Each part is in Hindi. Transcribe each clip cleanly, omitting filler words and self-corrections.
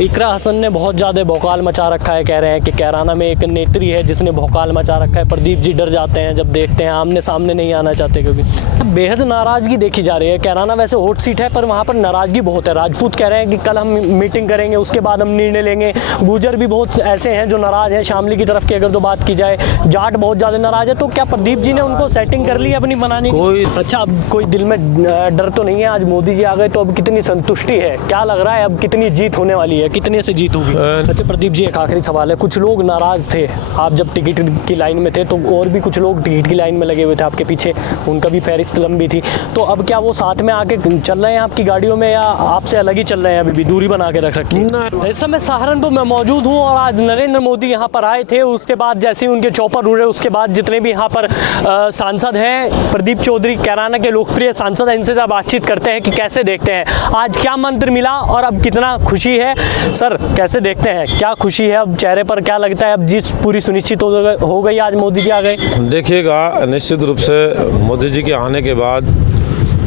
इकरा हसन ने बहुत ज़्यादा भौकाल मचा रखा है। कह रहे हैं कि कैराना में एक नेत्री है जिसने भौकाल मचा रखा है। प्रदीप जी डर जाते हैं जब देखते हैं, आमने सामने नहीं आना चाहते कभी। बेहद नाराज़गी देखी जा रही है। कैराना वैसे हॉट सीट है पर वहाँ पर नाराज़गी बहुत है। राजपूत कह रहे हैं कि कल हम मीटिंग करेंगे, उसके बाद हम निर्णय लेंगे। गुर्जर भी बहुत ऐसे हैं जो नाराज़ हैं। शामली की तरफ की अगर तो बात की जाए, जाट बहुत ज़्यादा नाराज़ है। तो क्या प्रदीप जी ने उनको सेटिंग कर ली अपनी बनाने की? अच्छा, अब कोई दिल में डर तो नहीं है? आज मोदी जी आ गए तो अब कितनी संतुष्टि है? क्या लग रहा है अब कितनी जीत होने वाली है? कितने से जीत होगी? अच्छा प्रदीप जी, एक आखिरी सवाल है। कुछ लोग नाराज़ थे आप जब टिकट की लाइन में थे, तो और भी कुछ लोग टिकट की लाइन में लगे हुए थे आपके पीछे, उनका भी फहरिस्त लंबी थी। तो अब क्या वो साथ में आके चल रहे हैं आपकी गाड़ियों में, या आपसे अलग ही चल रहे हैं? अभी भी दूरी बना के रख रखी है। इस समय सहारनपुर में मौजूद हूँ और आज नरेंद्र मोदी यहाँ पर आए थे। उसके बाद जैसे ही उनके चौपर उड़े, उसके बाद जितने भी यहाँ पर सांसद हैं, प्रदीप चौधरी कैराना के लोकप्रिय सांसद हैं, इनसे जब बातचीत करते हैं कि कैसे देखते हैं आज क्या मंत्र मिला और अब कितना खुशी है। सर कैसे देखते हैं, क्या खुशी है अब चेहरे पर? क्या लगता है अब जीत पूरी सुनिश्चित हो गई आज मोदी जी आ गए? देखिएगा, निश्चित रूप से मोदी जी के आने के बाद,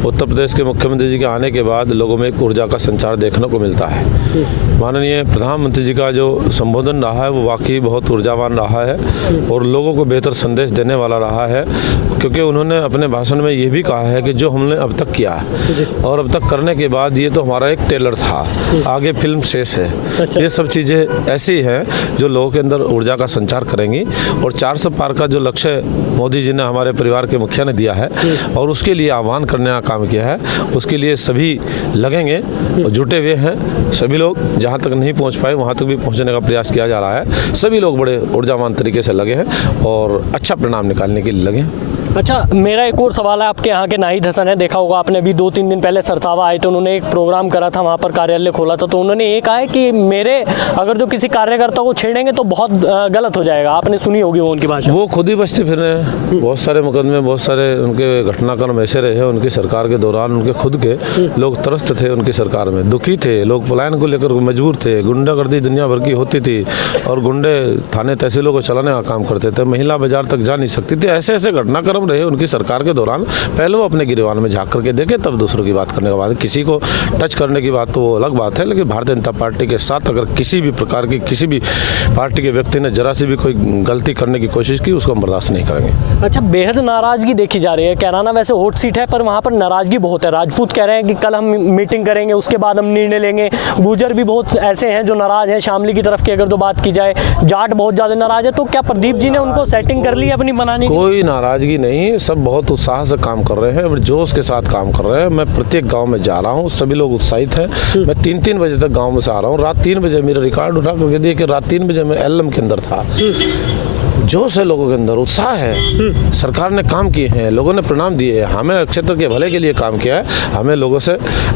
उत्तर प्रदेश के मुख्यमंत्री जी के आने के बाद लोगों में एक ऊर्जा का संचार देखने को मिलता है। माननीय प्रधानमंत्री जी का जो संबोधन रहा है वो वाकई बहुत ऊर्जावान रहा है और लोगों को बेहतर संदेश देने वाला रहा है, क्योंकि उन्होंने अपने भाषण में ये भी कहा है कि जो हमने अब तक किया और अब तक करने के बाद ये तो हमारा एक ट्रेलर था, आगे फिल्म शेष है। ये सब चीज़ें ऐसी हैं जो लोगों के अंदर ऊर्जा का संचार करेंगी। और 400 पार का जो लक्ष्य मोदी जी ने हमारे परिवार के मुखिया ने दिया है और उसके लिए आह्वान करने का काम किया है, उसके लिए सभी लगेंगे और जुटे हुए हैं। सभी लोग जहाँ तक नहीं पहुँच पाए वहाँ तक भी पहुँचने का प्रयास किया जा रहा है। सभी लोग बड़े ऊर्जावान तरीके से लगे हैं और अच्छा परिणाम निकालने के लिए लगे हैं। अच्छा, मेरा एक और सवाल है। आपके यहाँ के नाहिद हसन है, देखा होगा आपने, अभी 2-3 दिन पहले सरसावा आए थे, उन्होंने एक प्रोग्राम करा था, वहाँ पर कार्यालय खोला था। तो उन्होंने ये कहा है कि मेरे अगर जो किसी कार्यकर्ता को छेड़ेंगे तो बहुत गलत हो जाएगा। आपने सुनी होगी वो उनकी भाषा। वो खुद ही बचते फिर रहे हैं। बहुत सारे मुकदमे, बहुत सारे उनके घटनाक्रम ऐसे रहे हैं उनकी सरकार के दौरान। उनके खुद के लोग त्रस्त थे, उनकी सरकार में दुखी थे, लोग पलायन को लेकर मजबूर थे। गुंडागर्दी दुनिया भर की होती थी और गुंडे थाने तहसीलों को चलाने का काम करते थे। महिला बाजार तक जा नहीं सकती थी। ऐसे ऐसे घटनाक्रम रहे उनकी सरकार के दौरान। पहले वो अपने गिरवान में झांक करके देखे, तब दूसरों की बात करने के बाद। किसी को टच करने की बात तो वो अलग बात है, लेकिन भारतीय जनता पार्टी के साथ अगर किसी भी प्रकार की किसी भी पार्टी के व्यक्ति ने जरा सी भी कोई गलती करने की कोशिश की, उसको हम बर्दाश्त नहीं करेंगे। अच्छा, बेहद नाराजगी देखी जा रही है। कैराना वैसे हॉट सीट है पर वहाँ पर नाराजगी बहुत है। राजपूत कह रहे हैं कि कल हम मीटिंग करेंगे, उसके बाद हम निर्णय लेंगे। गुर्जर भी बहुत ऐसे हैं जो नाराज हैं। शामली की तरफ की अगर तो बात की जाए, जाट बहुत ज्यादा नाराज है। तो क्या प्रदीप जी ने उनको सेटिंग कर ली अपनी बनाने की? कोई नाराजगी नहीं, सब बहुत उत्साह से काम कर रहे हैं, जोश के साथ काम कर रहे हैं। मैं प्रत्येक गांव में जा रहा हूं, सभी लोग उत्साहित हैं। मैं 3-3 बजे तक गांव में से आ रहा हूं। रात 3 बजे मेरा रिकॉर्ड उठा करके दिए कि रात 3 बजे मैं एलएम के अंदर था। जोश है लोगों के अंदर, उत्साह है। सरकार ने काम किए हैं, लोगों ने प्रणाम दिए हैं। हमें क्षेत्र के भले के लिए काम किया है। हमें लोगों से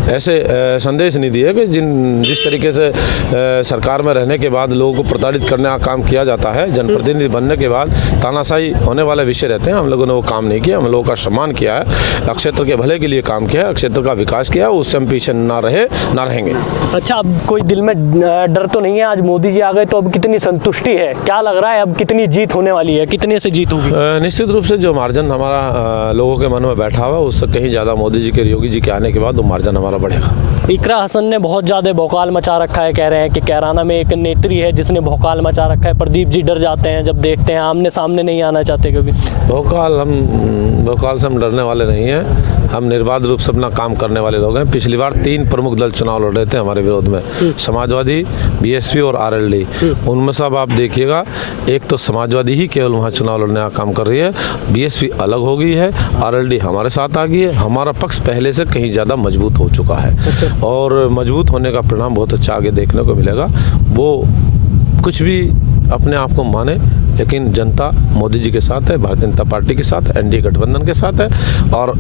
ऐसे संदेश नहीं दिए कि जिस तरीके से सरकार में रहने के बाद लोगों को प्रताड़ित करने का काम किया जाता है। जनप्रतिनिधि बनने के बाद तानाशाही होने वाले विषय रहते हैं। हम लोगों ने वो काम नहीं किया। हम लोगों का सम्मान किया है, क्षेत्र के भले के लिए काम किया है, क्षेत्र का विकास किया। उससे हम पीछे ना रहेंगे। अच्छा, अब कोई दिल में डर तो नहीं है? आज मोदी जी आ गए तो अब कितनी संतुष्टि है? क्या लग रहा है अब कितनी जीत होने वाली है? कितने से जीत होगी? निश्चित रूप से जो मार्जिन हमारा लोगों के मन में बैठा हुआ है उससे कहीं ज़्यादा मोदी जी के, योगी जी के आने के बाद वो मार्जिन हमारा बढ़ेगा। इकरा हसन ने बहुत ज़्यादा भौकाल मचा रखा है। कह रहे हैं कि कैराना में एक नेत्री है जिसने भौकाल मचा रखा है। प्रदीप जी डर जाते हैं जब देखते हैं, आमने सामने नहीं आना चाहते कभी। भौकाल से हम डरने वाले नहीं हैं। हम निर्बाध रूप से अपना काम करने वाले लोग हैं। पिछली बार 3 प्रमुख दल चुनाव लड़ रहे थे हमारे विरोध में, समाजवादी, बीएसपी और आरएलडी। उनमें सब आप देखिएगा, एक तो समाजवादी ही केवल वहाँ चुनाव लड़ने का काम कर रही है। बीएसपी अलग हो गई है, आरएलडी हमारे साथ आ गई है। हमारा पक्ष पहले से कहीं ज़्यादा मजबूत हो चुका है और मजबूत होने का परिणाम बहुत अच्छा आगे देखने को मिलेगा। वो कुछ भी अपने आप को माने, लेकिन जनता मोदी जी के साथ है, भारतीय जनता पार्टी के साथ, एनडीए गठबंधन के साथ है और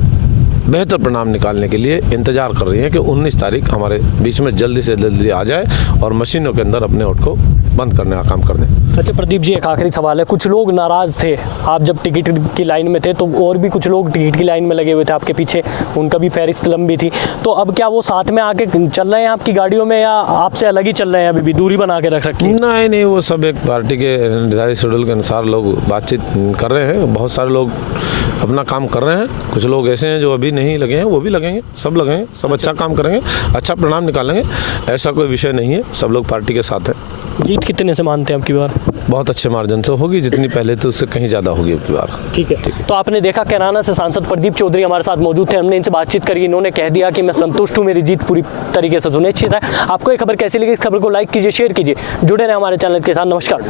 बेहतर परिणाम निकालने के लिए इंतजार कर रही है कि 19 तारीख हमारे बीच में जल्दी से जल्दी आ जाए और मशीनों के अंदर अपने वोट को बंद करने का काम कर दें। अच्छा प्रदीप जी, एक आखिरी सवाल है। कुछ लोग नाराज थे आप जब टिकट की लाइन में थे, तो और भी कुछ लोग टिकट की लाइन में लगे हुए थे आपके पीछे, उनका भी फहरिस्त लंबी थी। तो अब क्या वो साथ में आके चल रहे हैं आपकी गाड़ियों में, या आपसे अलग ही चल रहे हैं? अभी भी दूरी बना के रख रखी है? नहीं, वो सब एक पार्टी के निर्धारित शेड्यूल के अनुसार लोग बातचीत कर रहे हैं। बहुत सारे लोग अपना काम कर रहे हैं। कुछ लोग ऐसे हैं जो अभी नहीं लगे हैं वो भी लगेंगे, सब लगेंगे, सब अच्छा काम करेंगे, अच्छा परिणाम निकालेंगे। ऐसा कोई विषय नहीं है, सब लोग पार्टी के साथ हैं। जीत कितने से मानते हैं आपकी बार? बहुत अच्छे मार्जिन से होगी, जितनी पहले थी उससे कहीं ज़्यादा होगी अब की बार। ठीक है। तो आपने देखा कैराना से सांसद प्रदीप चौधरी हमारे साथ मौजूद थे, हमने इनसे बातचीत करी, इन्होंने कह दिया कि मैं संतुष्ट हूँ, मेरी जीत पूरी तरीके से सुनिश्चित है। आपको ये खबर कैसी लगी? इस खबर को लाइक कीजिए, शेयर कीजिए, जुड़े रहे हमारे चैनल के साथ। नमस्कार।